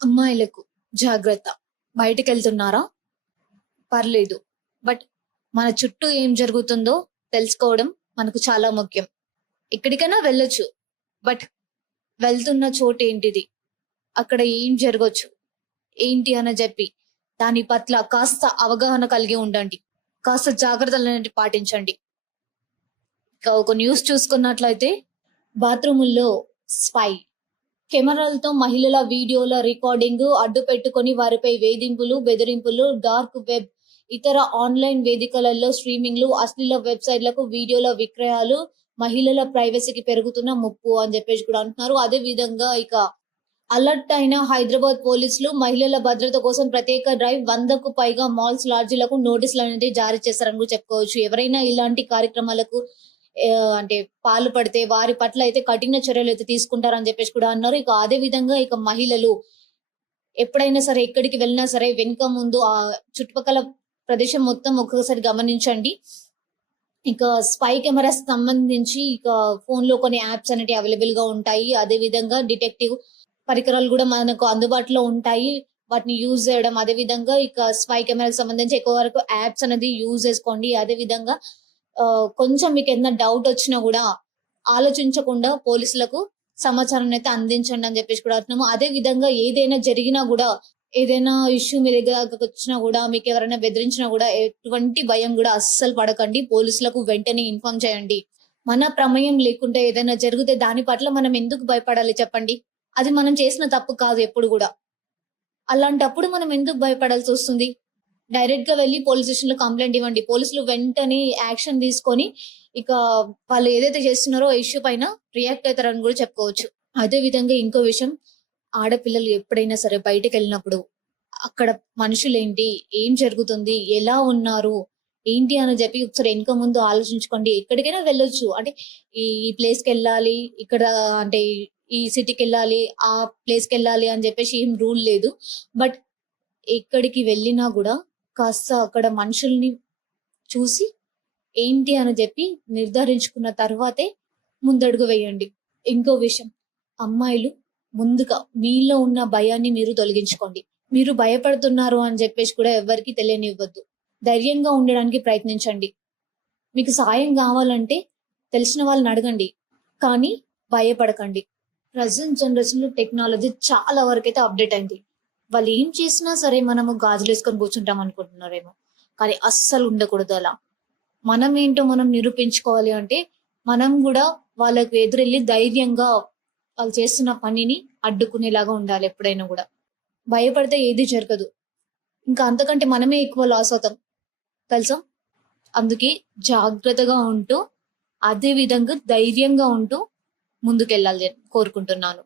అమ్మాయిలకు జాగ్రత్త. బయటికెళ్తున్నారా? పర్లేదు. బట్ మన చుట్టూ ఏం జరుగుతుందో తెలుసుకోవడం మనకు చాలా ముఖ్యం. ఎక్కడికైనా వెళ్ళొచ్చు. బట్ వెళ్తున్న చోటేంటిది? అక్కడ ఏం జరగొచ్చు? ఏంటి అని జెప్పి దాని పట్ల కాస్త అవగాహన కలిగి ఉండండి. కాస్త జాగ్రత్తలనేటివి పాటించండి. ఇక ఒక న్యూస్ చూసుకున్నట్లయితే బాత్రూముల్లో స్పై. కెమెరాలతో మహిళల వీడియోల రికార్డింగ్ అడ్డు పెట్టుకొని వారిపై వేధింపులు, బెదిరింపులు, డార్క్ వెబ్, ఇతర ఆన్‌లైన్ వేదికలలో స్ట్రీమింగ్‌లు, అశ్లీల వెబ్‌సైట్‌లకు వీడియోల విక్రయాలు, మహిళల ప్రైవసీకి పెరుగుతున్న ముప్పు అని జెప్పేసి కూడా అంటున్నారు. అదే విధంగా ఇక అలర్ట్ అయిన హైదరాబాద్ పోలీసులు మహిళల భద్రత కోసం ప్రత్యేక డ్రైవ్ 100కు పైగా మాల్స్, లాడ్జీలకు నోటీసులనేది జారీ చేశారని కూడా చెప్పుకోవచ్చు. ఎవరైనా ఇలాంటి కార్యక్రమాలకు అంటే పాల్పడితే వారి పట్ల అయితే కఠిన చర్యలైతే తీసుకుంటారని జెప్పేసి కూడా అన్నారు. ఇక అదే విధంగా ఇక మహిళలు ఎప్పుడైనా సరే ఎక్కడికి వెళ్ళినా సరే వెనుక ముందు చుట్టుపక్కల ప్రదేశం మొత్తం ఒక్కసారి గమనించండి. ఇక స్పై కెమెరాస్ సంబంధించి ఇక ఫోన్‌లో కొన్ని యాప్స్ అనేటివి అవైలబుల్‌గా ఉంటాయి. అదే విధంగా డిటెక్టివ్ పరికరాలు గూడా మనకు అందుబాటులో ఉంటాయి. వాటిని యూజ్ జేయడం. అదే విధంగా ఇక స్పై కెమెరాకి సంబంధించి ఎక్కువ వరకు యాప్స్ అనేది యూజ్ జేసుకోండి. అదే విధంగా కొంచెం మీకేదైనా డౌట్ వచ్చినా గూడా ఆలోచించకుండా పోలీసులకు సమాచారాన్నయితే అందించండి అని జెప్పేసి కూడా అంటున్నాము. అదే విధంగా ఏదైనా జరిగినా గూడా, ఏదైనా ఇష్యూ మీ దగ్గరకొచ్చినా గూడా, మీకెవరైనా బెదిరించినా గూడా ఎటువంటి భయం గూడా అస్సలు పడకండి. పోలీసులకు వెంటనే ఇన్ఫార్మ్ చేయండి. మన ప్రమేయం లేకుండా ఏదైనా జరిగితే దాని పట్ల మనం ఎందుకు భయపడాలి చెప్పండి? అది మనం చేసిన తప్పు కాదు ఎప్పుడు గూడా. అలాంటప్పుడు మనం ఎందుకు భయపడాల్సొస్తుంది? డైరెక్ట్‌గా వెళ్లి పోలీస్ స్టేషన్‌లో కంప్లెయింట్ ఇవ్వండి. పోలీసులు వెంటనే యాక్షన్ తీసుకొని ఇక వాళ్ళు ఏదైతే చేస్తున్నారో ఆ ఇష్యూ పైన రియాక్ట్ అయితారని గూడా చెప్పుకోవచ్చు. అదే విధంగా ఇంకో విషయం, ఆడపిల్లలు ఎప్పుడైనా సరే బయటికెళ్ళినప్పుడు అక్కడ మనుషులేంటి? ఏం జరుగుతుంది? ఎలా ఉన్నారు? ఏంటి అని జెప్పి ఒకసారి ఎనక ముందు ఆలోచించుకోండి. ఎక్కడికైనా వెళ్ళొచ్చు. అంటే ఈ ఈ ప్లేస్‌కెళ్ళాలి. ఇక్కడ అంటే ఈ సిటీకెళ్ళాలి. ఆ ప్లేస్‌కెళ్ళాలి అని జెప్పేసి ఏం రూల్ లేదు. బట్ ఎక్కడికి వెళ్ళినా గూడా కాస్త అక్కడ మనుషుల్ని చూసి ఏంటి అని జెప్పి నిర్ధారించుకున్న తర్వాతే ముందడుగు వేయండి. ఇంకో విషయం, అమ్మాయిలు ముందుగా మీలో ఉన్న భయాన్ని మీరు తొలగించుకోండి. మీరు భయపడుతున్నారు అని జెప్పేసి కూడా ఎవ్వరికీ తెలియనివ్వద్దు. ధైర్యంగా ఉండడానికి ప్రయత్నించండి. మీకు సాయం గావాలంటే తెలిసిన వాళ్ళని అడగండి. కానీ భయపడకండి. ప్రెజెంట్ జనరేషన్‌లో టెక్నాలజీ చాలా వరకైతే అప్‌డేట్ అయింది. వాళ్ళు ఏం చేసినా సరే మనము గాజులేసుకొని కూర్చుంటాం అనుకుంటున్నారేమో. కానీ అస్సలు ఉండకూడదు అలా. మనమేంటో మనం నిరూపించుకోవాలి అంటే, మనం గూడా వాళ్ళకి ఎదురెళ్లి ధైర్యంగా వాళ్ళు చేస్తున్న పనిని అడ్డుకునేలాగా ఉండాలి ఎప్పుడైనా గూడా. భయపడితే ఏది జరగదు. ఇంకా అంతకంటే మనమే ఎక్కువ లాస్ అవుతాం. తెలుసా? అందుకే జాగ్రత్తగా ఉంటూ, అదే విధంగా ధైర్యంగా ఉంటూ ముందుకెళ్ళాలి కోరుకుంటున్నాను.